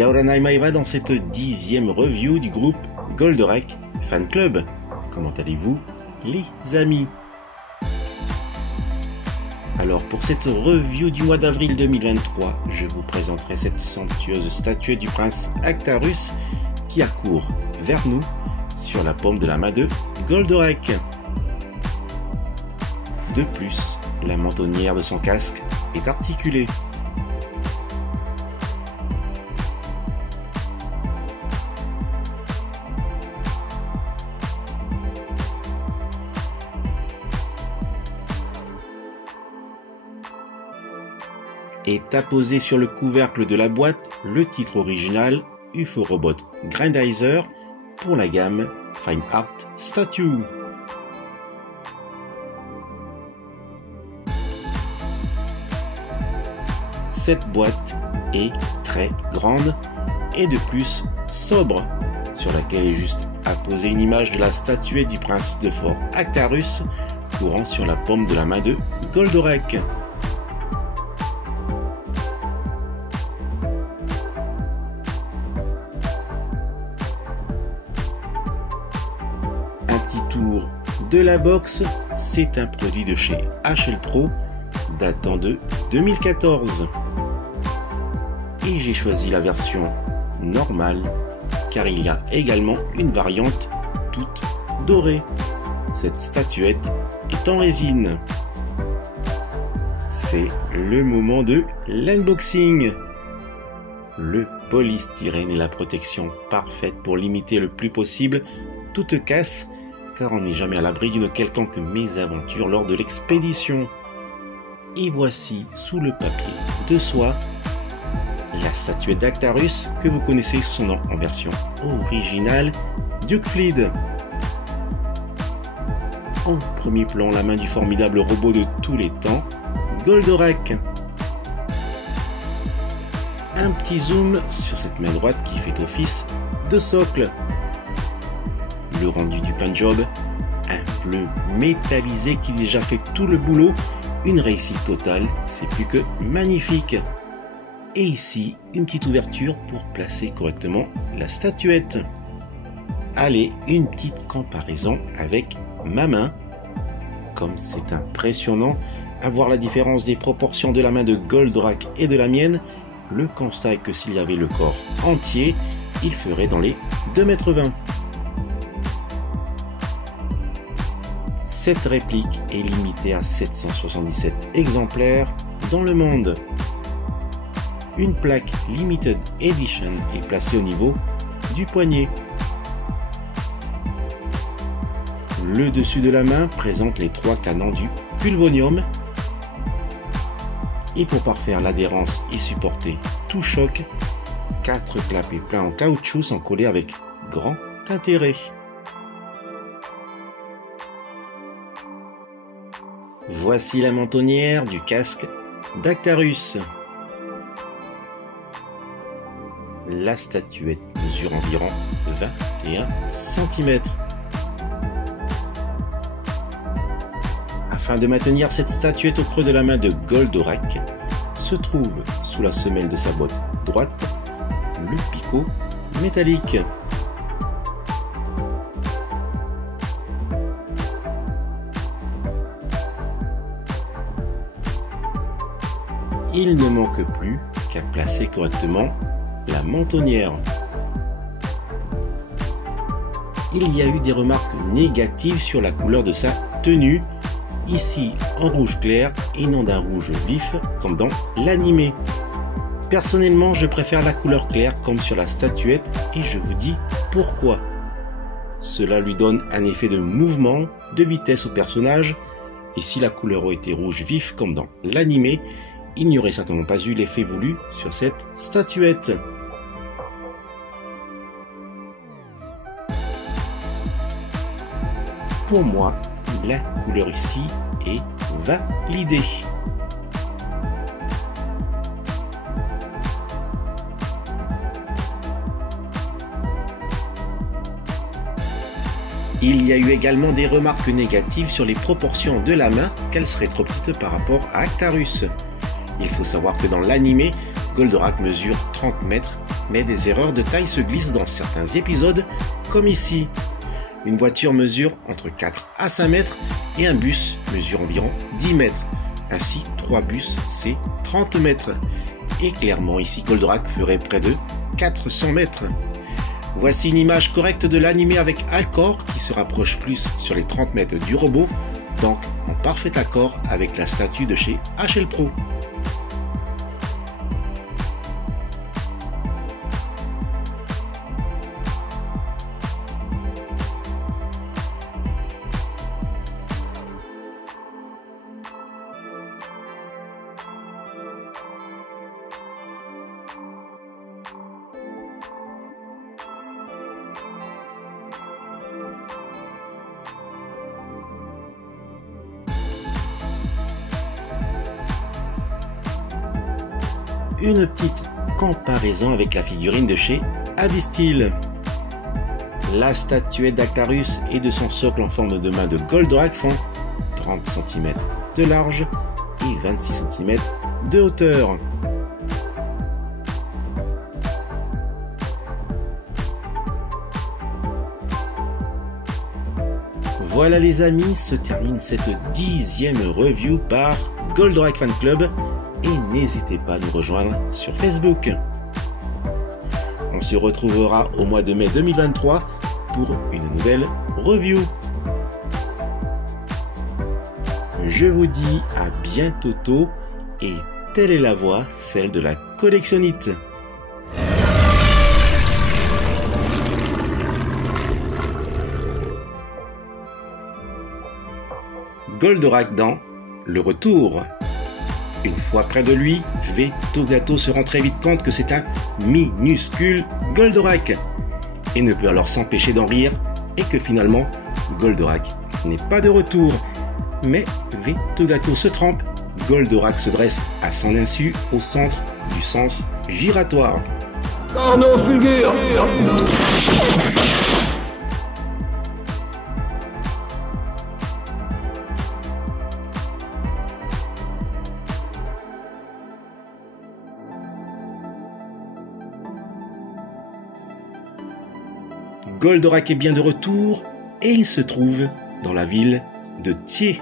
Yaoranai Maeva dans cette 10e review du groupe Goldorak Fan Club. Comment allez-vous les amis? Alors pour cette review du mois d'avril 2023, je vous présenterai cette somptueuse statuette du prince Actarus qui accourt vers nous sur la paume de la main de Goldorak. De plus, la mentonnière de son casque est articulée. Est apposé sur le couvercle de la boîte le titre original Ufo-Robot Grandizer pour la gamme Fine Art Statue. Cette boîte est très grande et de plus sobre, sur laquelle est juste apposée une image de la statuette du prince de Fort Actarus courant sur la paume de la main de Goldorak. Tour de la box, c'est un produit de chez HL Pro datant de 2014 et j'ai choisi la version normale car il y a également une variante toute dorée. Cette statuette est en résine. C'est le moment de l'unboxing. Le polystyrène est la protection parfaite pour limiter le plus possible toute casse, car on n'est jamais à l'abri d'une quelconque mésaventure lors de l'expédition. Et voici sous le papier de soie la statuette d'Actarus que vous connaissez sous son nom en version originale, Duke Fleed. En premier plan, la main du formidable robot de tous les temps, Goldorak. Un petit zoom sur cette main droite qui fait office de socle. Le rendu du plein job, un bleu métallisé qui déjà fait tout le boulot, une réussite totale, c'est plus que magnifique. Et ici, une petite ouverture pour placer correctement la statuette. Allez, une petite comparaison avec ma main. Comme c'est impressionnant à voir la différence des proportions de la main de Goldorak et de la mienne, le constat est que s'il y avait le corps entier, il ferait dans les 2,20 m. Cette réplique est limitée à 777 exemplaires dans le monde. Une plaque Limited Edition est placée au niveau du poignet. Le dessus de la main présente les 3 canons du Pulvonium. Et pour parfaire l'adhérence et supporter tout choc, 4 clapets pleins en caoutchouc sont collés avec grand intérêt. Voici la mentonnière du casque d'Actarus. La statuette mesure environ 21 cm. Afin de maintenir cette statuette au creux de la main de Goldorak, se trouve sous la semelle de sa botte droite le picot métallique. Il ne manque plus qu'à placer correctement la mentonnière. Il y a eu des remarques négatives sur la couleur de sa tenue, ici en rouge clair et non d'un rouge vif comme dans l'animé. Personnellement, je préfère la couleur claire comme sur la statuette et je vous dis pourquoi. Cela lui donne un effet de mouvement, de vitesse au personnage, et si la couleur aurait été rouge vif comme dans l'animé, il n'y aurait certainement pas eu l'effet voulu sur cette statuette. Pour moi, la couleur ici est validée. Il y a eu également des remarques négatives sur les proportions de la main, qu'elle serait trop petite par rapport à Actarus. Il faut savoir que dans l'animé, Goldorak mesure 30 mètres, mais des erreurs de taille se glissent dans certains épisodes, comme ici. Une voiture mesure entre 4 à 5 mètres et un bus mesure environ 10 mètres. Ainsi, 3 bus, c'est 30 mètres. Et clairement, ici, Goldorak ferait près de 400 mètres. Voici une image correcte de l'animé avec Alcor qui se rapproche plus sur les 30 mètres du robot, donc en parfait accord avec la statue de chez HL Pro. Une petite comparaison avec la figurine de chez Abysteel. La statuette d'Actarus et de son socle en forme de main de Goldorak font 30 cm de large et 26 cm de hauteur. Voilà les amis, se termine cette 10e review par Goldorak Fan Club. Et n'hésitez pas à nous rejoindre sur Facebook. On se retrouvera au mois de mai 2023 pour une nouvelle review. Je vous dis à bientôt et telle est la voix, celle de la collectionnite. Goldorak dans Le Retour. Une fois près de lui, Vetogato se rend très vite compte que c'est un minuscule Goldorak et ne peut alors s'empêcher d'en rire et que finalement Goldorak n'est pas de retour. Mais Vetogato se trompe, Goldorak se dresse à son insu au centre du sens giratoire. Oh non, fulgure! Goldorak est bien de retour et il se trouve dans la ville de Thiers.